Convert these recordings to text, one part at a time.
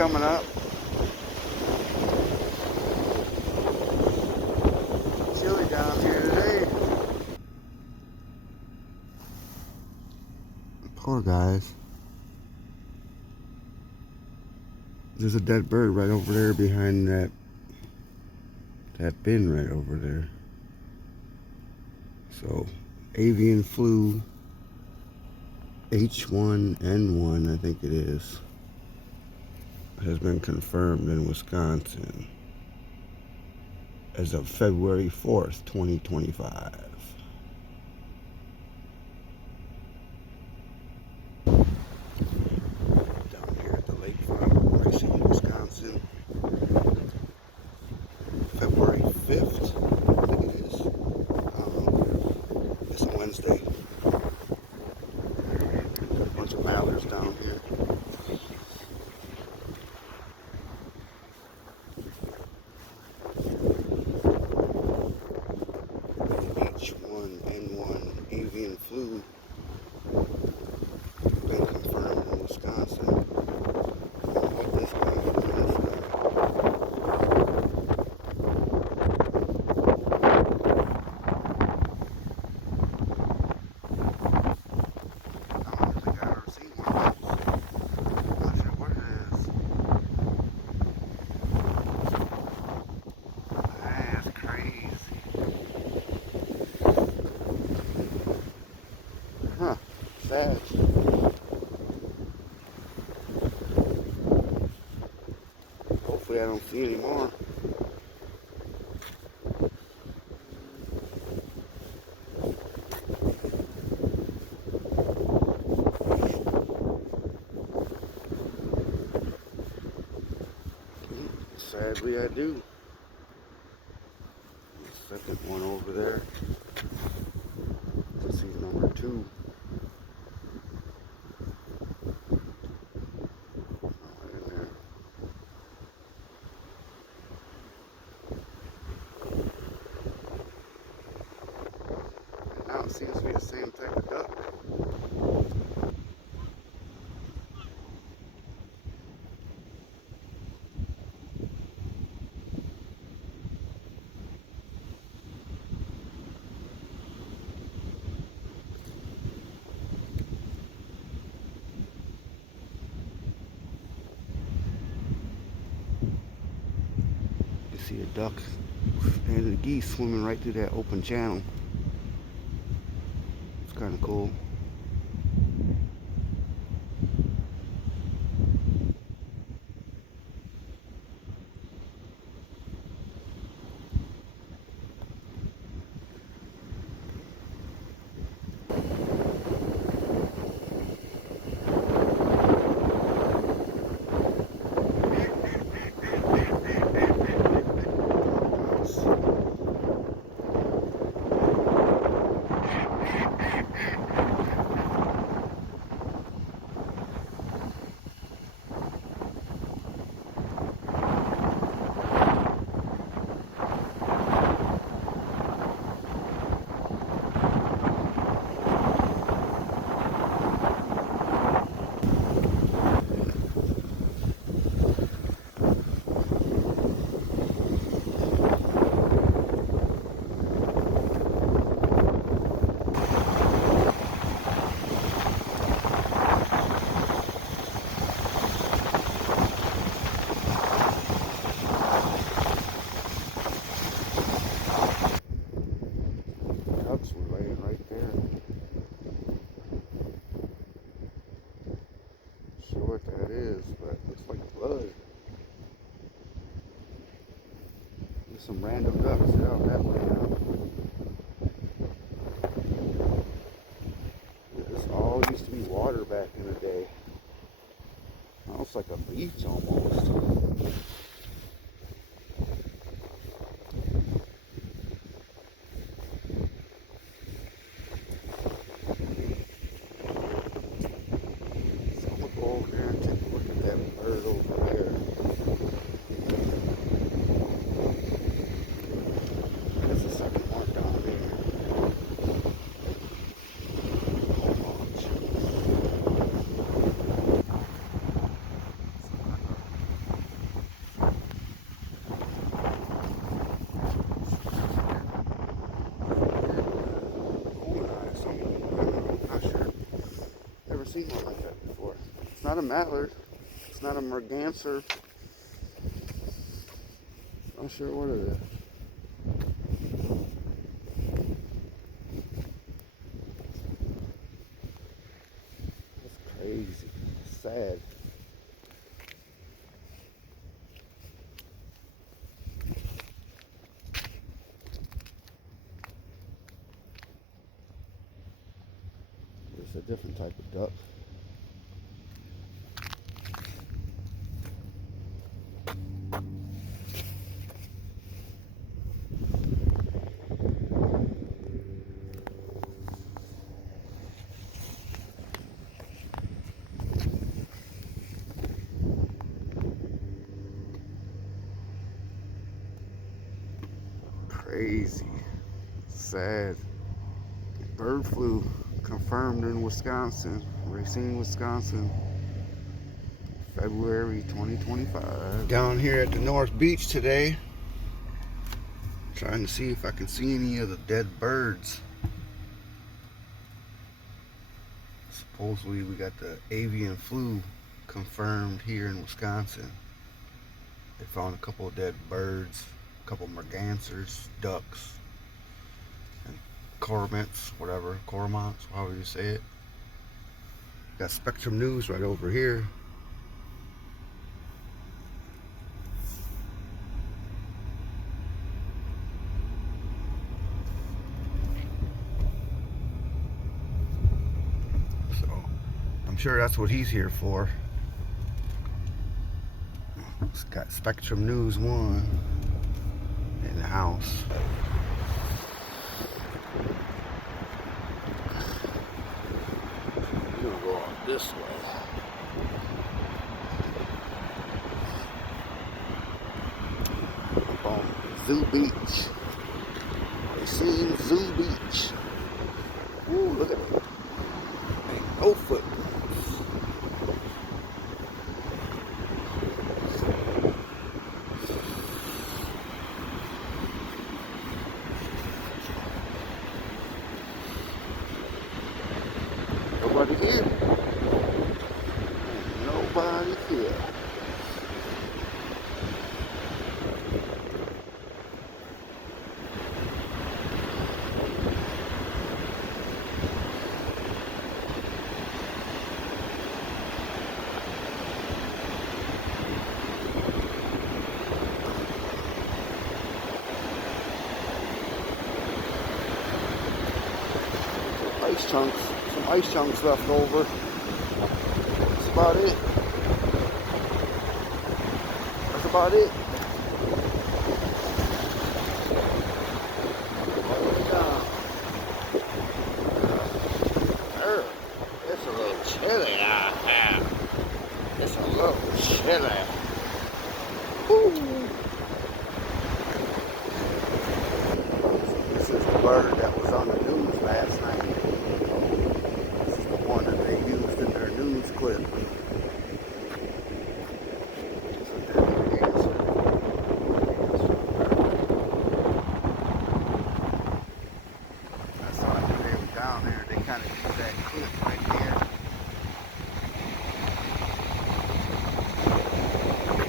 coming up. Chilly down here today. Poor guys. There's a dead bird right over there behind that bin right over there. So, avian flu H1N1, I think it is, has been confirmed in Wisconsin as of February 4th, 2025. Down here at the lakefront, Racine, Wisconsin, February 5th, I think it is. It's a Wednesday. Got a bunch of mallards down here. H1N1 avian flu been confirmed in Wisconsin. I don't know what this guy is. I don't think I've ever seen one of those. Not sure what it is. That's crazy. Huh. Sad. Hopefully I don't see any more. Sadly I do. The second one over there. Let's see number 2. Right in there. And now it seems to be the same type of duck. See a duck and the geese swimming right through that open channel. It's kind of cool. Ducks were laying right there. Not sure what that is, but it looks like blood. There's some random ducks out that way now. This all used to be water back in the day. Now it's like a beach almost. Over there and take a look at that bird over there. There's a second one down there. Oh, seen one like that before. It's not a mallard. It's not a merganser. Not sure what it is. That's crazy. Sad. It's a different type of duck. Crazy. Sad. Bird flu confirmed in Wisconsin, Racine, Wisconsin, February 2025. Down here at the North Beach today, trying to see if I can see any of the dead birds. Supposedly we got the avian flu confirmed here in Wisconsin. They found a couple of dead birds, a couple of mergansers, ducks, and cormorants, cormorants, however you say it. Got Spectrum News right over here. So I'm sure that's what he's here for. It's got Spectrum News 1 in the house. We're gonna go on this way. Up on Zoo Beach. Racine Zoo Beach. Ooh, look at it. Ain't no footprints. Nobody here. Ain't nobody here. Some ice chunks left over. That's about it. That's about it. It's a little chilly out here. It's a little chilly. Ooh. This is the bird that was on the news last night. This is the one that they used in their news clip. That's why when they were down there, they kind of used that clip right there.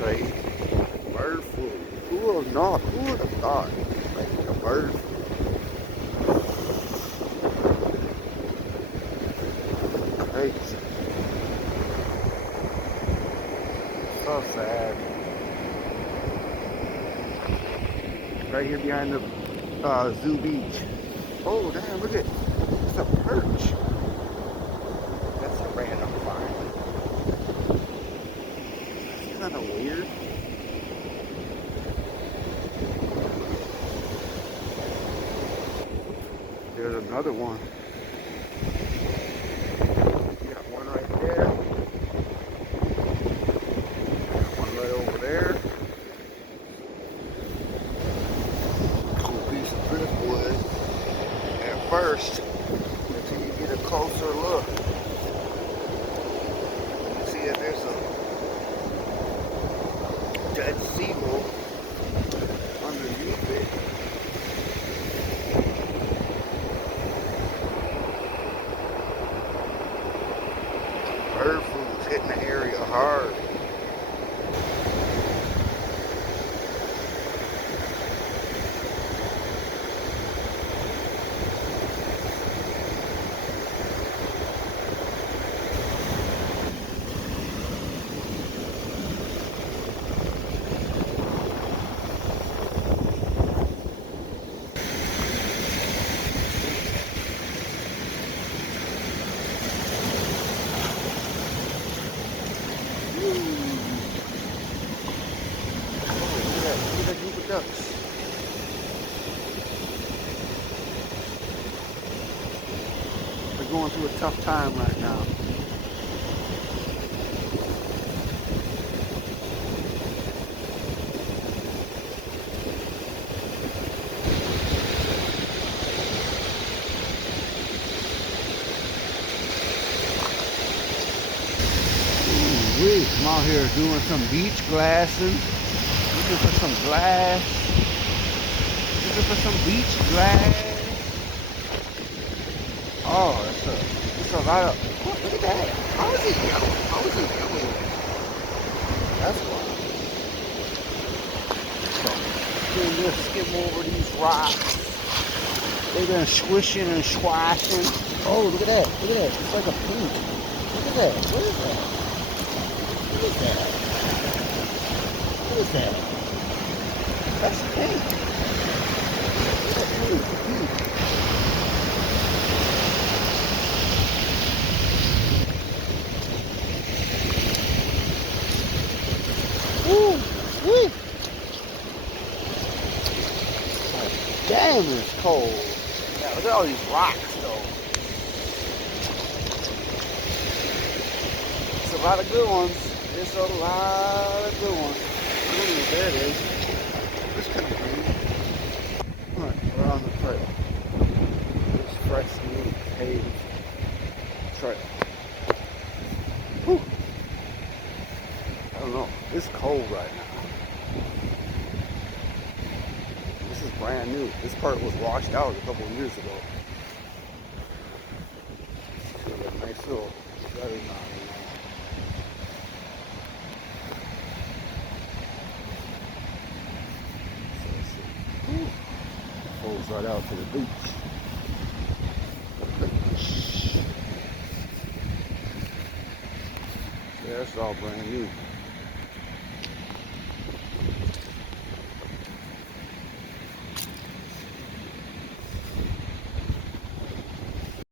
Crazy. Bird flu. Who would have thought? Like a bird flu. Crazy. So sad. Right here behind the Zoo Beach. Oh damn, look at it. It's a perch. That's a random find. That's kind of weird. There's another one. Got one right there. Got one right over there. Cool piece of driftwood at first until you get a closer look. You see that there's a dead seagull underneath it. going through a tough time right now. I'm out here doing some beach glassing, looking for some glass, looking for some beach glass. Oh, it's a lot of, oh, look at that. How is it yellow? How is it yellow? That's why. So, doing this, skim over these rocks. They've been swishing and swashing. Oh, look at that, look at that. It's like a pink. Look at that, what is that? What is that? What is that? That's pink. That's pink. Woo! Woo! Oh, damn, it's cold. Yeah, look at all these rocks, though. It's a lot of good ones. It's a lot of good ones. Ooh, there it is. This kind of green. Alright, we're on the trail. This fresh new paved trail. Whew. I don't know. It's cold right now. This is brand new. This part was washed out a couple of years ago. So a nice little gutter knot. Folds right out to the beach. Yeah, it's all brand new.